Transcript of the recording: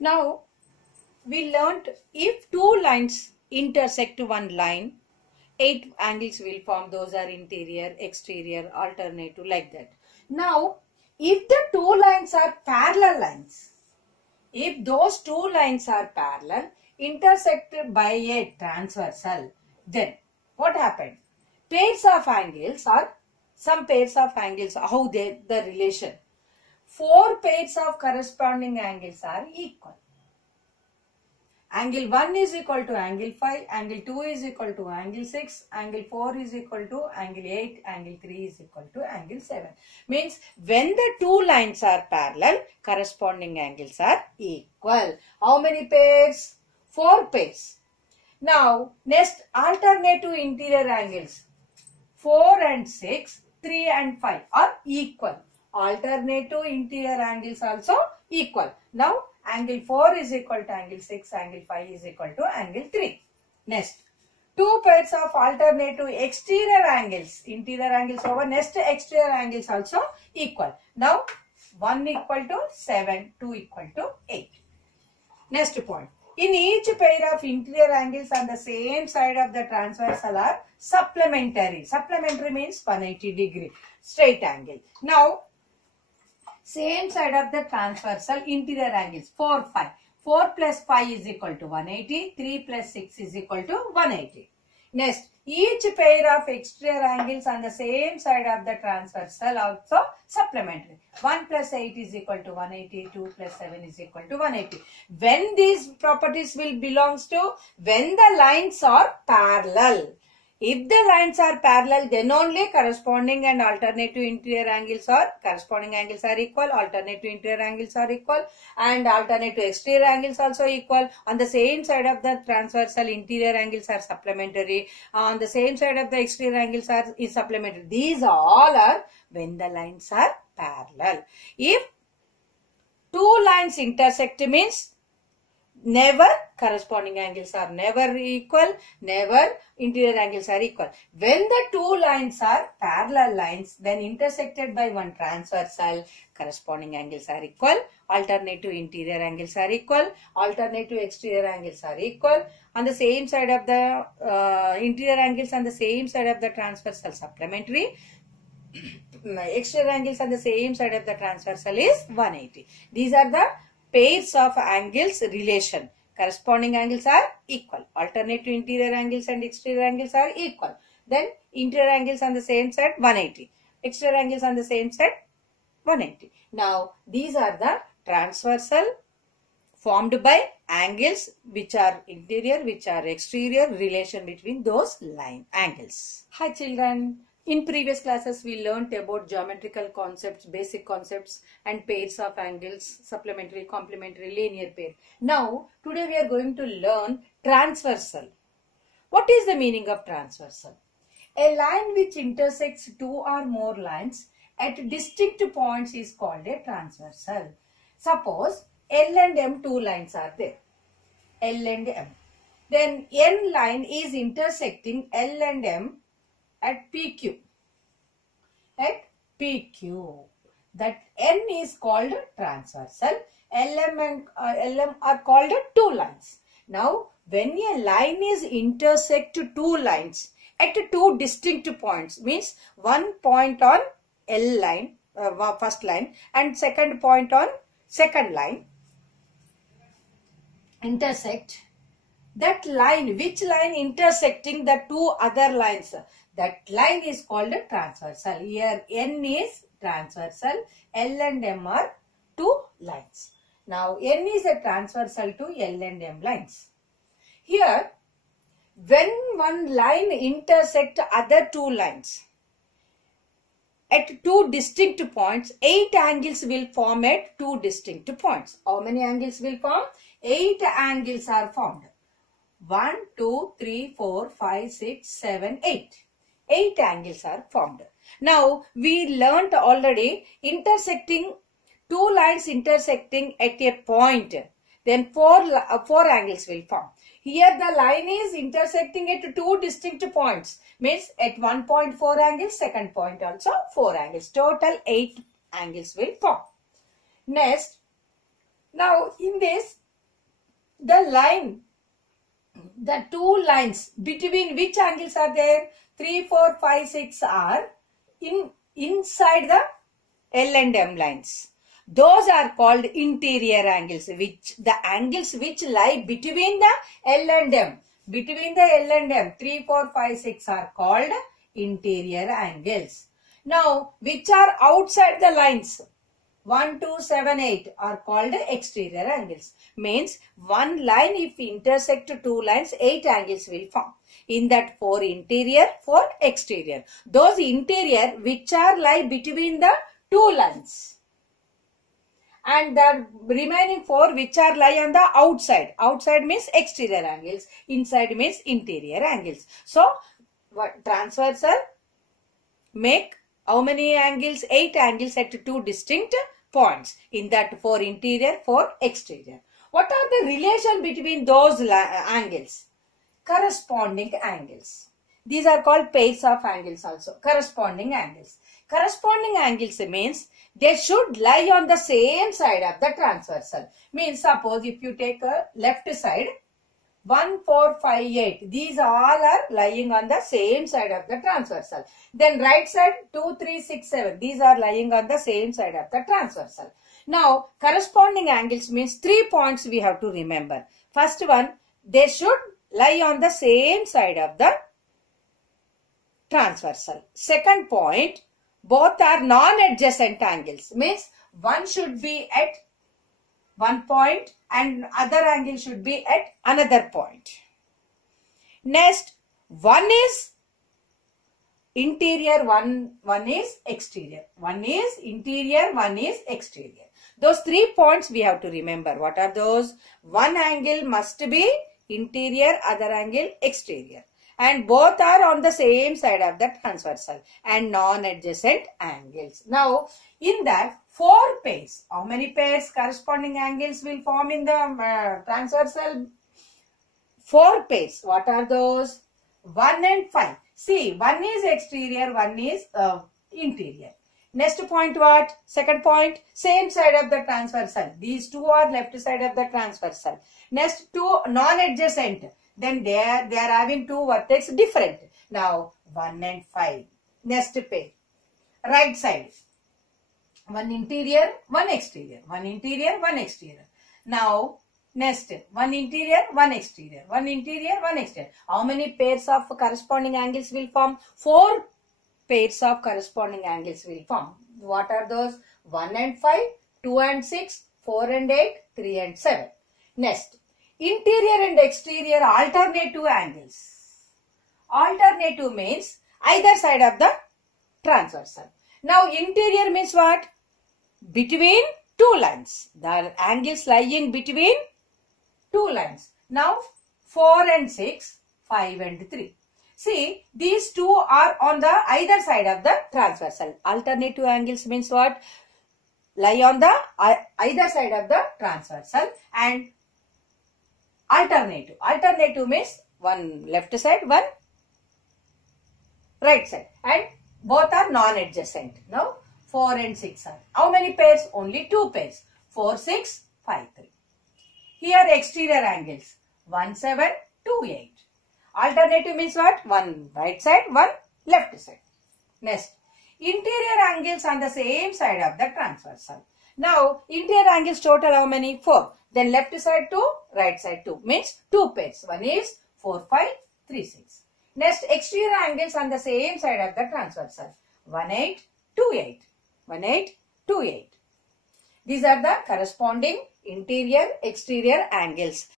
Now we learnt if two lines intersect one line, 8 angles will form. Those are interior, exterior, alternative, like that. Now if the two lines are parallel lines, if those two lines are parallel, intersected by a transversal, then what happened? Pairs of angles or some pairs of angles, how they, the relation. 4 pairs of corresponding angles are equal. Angle 1 is equal to angle 5, angle 2 is equal to angle 6, angle 4 is equal to angle 8, angle 3 is equal to angle 7. Means when the two lines are parallel, corresponding angles are equal. How many pairs? 4 pairs. Now, next alternative interior angles. 4 and 6, 3 and 5 are equal. Alternative interior angles also equal. Now, angle 4 is equal to angle 6, angle 5 is equal to angle 3. Next, 2 pairs of alternative exterior angles, interior angles over next exterior angles also equal. Now, 1 equal to 7, 2 equal to 8. Next point, in each pair of interior angles on the same side of the transversal are supplementary. Supplementary means 180 degree straight angle. Now, same side of the transversal interior angles 4, 5. 4 plus 5 is equal to 180. 3 plus 6 is equal to 180. Next, each pair of exterior angles on the same side of the transversal also supplementary. 1 plus 8 is equal to 180. 2 plus 7 is equal to 180. When these properties will belongs to? When the lines are parallel. If the lines are parallel, then only corresponding and alternative interior angles are, corresponding angles are equal, alternative interior angles are equal, and alternative exterior angles also equal. On the same side of the transversal, interior angles are supplementary. On the same side of the exterior angles is supplementary. These all are when the lines are parallel. If two lines intersect means never corresponding angles are never equal, never interior angles are equal. When the two lines are parallel lines, then intersected by one transversal, corresponding angles are equal, alternative interior angles are equal, alternative exterior angles are equal. On the same side of the interior angles on the same side of the transversal supplementary, exterior angles on the same side of the transversal is 180. These are the pairs of angles relation. Corresponding angles are equal. Alternative interior angles and exterior angles are equal. Then interior angles on the same side 180. Exterior angles on the same side 180. Now these are the transversal formed by angles which are interior, which are exterior, relation between those line angles. Hi children. In previous classes, we learnt about geometrical concepts, basic concepts and pairs of angles, supplementary, complementary, linear pair. Now, today we are going to learn transversal. What is the meaning of transversal? A line which intersects two or more lines at distinct points is called a transversal. Suppose L and M two lines are there. L and M. Then N line is intersecting L and M at PQ. At PQ. That N is called transversal. LM and LM are called two lines. Now, when a line is intersect two lines at two distinct points, means one point on L line, first line, and second point on second line, intersect. That line, which line intersecting the two other lines? That line is called a transversal. Here N is transversal, L and M are two lines. Now N is a transversal to L and M lines. Here, when one line intersect other two lines at two distinct points, 8 angles will form at two distinct points. How many angles will form? 8 angles are formed. 1, 2, 3, 4, 5, 6, 7, 8. 8 angles are formed. Now, we learnt already intersecting, two lines intersecting at a point. Then four angles will form. Here the line is intersecting at two distinct points. Means at one point 4 angles, second point also 4 angles. Total 8 angles will form. Next, now in this the two lines between which angles are there? 3, 4, 5, 6 are inside the L and M lines. Those are called interior angles, the angles which lie between the L and M. Between the L and M, 3, 4, 5, 6 are called interior angles. Now, which are outside the lines? 1, 2, 7, 8 are called exterior angles. Means one line if intersect two lines, 8 angles will form. In that 4 interior, 4 exterior. Those interior which are lie between the two lines. And the remaining 4 which are lie on the outside. Outside means exterior angles. Inside means interior angles. So, transversal make how many angles? 8 angles at 2 distinct points. In that 4 interior, 4 exterior. What are the relation between those angles? Corresponding angles. These are called pairs of angles also. Corresponding angles. Corresponding angles means they should lie on the same side of the transversal. Means suppose if you take a left side, 1, 4, 5, 8. These all are lying on the same side of the transversal. Then right side 2, 3, 6, 7. These are lying on the same side of the transversal. Now corresponding angles means 3 points we have to remember. First one, they should lie on the same side of the transversal. Second point, both are non-adjacent angles. Means one should be at one point and other angle should be at another point. Next, one is interior, one is exterior. One is interior, one is exterior. Those 3 points we have to remember. What are those? One angle must be interior, other angle exterior. And both are on the same side of the transversal and non-adjacent angles. Now, in that 4 pairs, how many pairs corresponding angles will form in the transversal? 4 pairs. What are those? 1 and 5. See, one is exterior, one is interior. Next point what? Second point, same side of the transversal. These 2 are left side of the transversal. Next 2 non-adjacent. Then they are having 2 vertex different. Now 1 and 5. Next pair. Right side. One interior, one exterior. One interior, one exterior. Now next, one interior, one exterior. One interior, one exterior. How many pairs of corresponding angles will form? 4 pairs of corresponding angles will form. What are those? 1 and 5, 2 and 6, 4 and 8, 3 and 7. Next, interior and exterior alternative angles. Alternative means either side of the transversal. Now interior means what? Between 2 lines. The angles lying between 2 lines. Now 4 and 6, 5 and 3. See, these 2 are on the either side of the transversal. Alternative angles means what? Lie on the either side of the transversal. And alternative. Alternative means one left side, one right side. And both are non-adjacent. Now 4 and 6 are. How many pairs? Only 2 pairs. 4, 6, 5, 3. Here exterior angles. 1, 7, 2, 8. Alternative means what? One right side, one left side. Next, interior angles on the same side of the transversal. Now, interior angles total how many? 4. Then left side 2, right side 2. Means 2 pairs. One is 4, 5, 3, 6. Next, exterior angles on the same side of the transversal. 1, 8, 2, 8. 1, 8, 2, 8. These are the corresponding interior, exterior angles.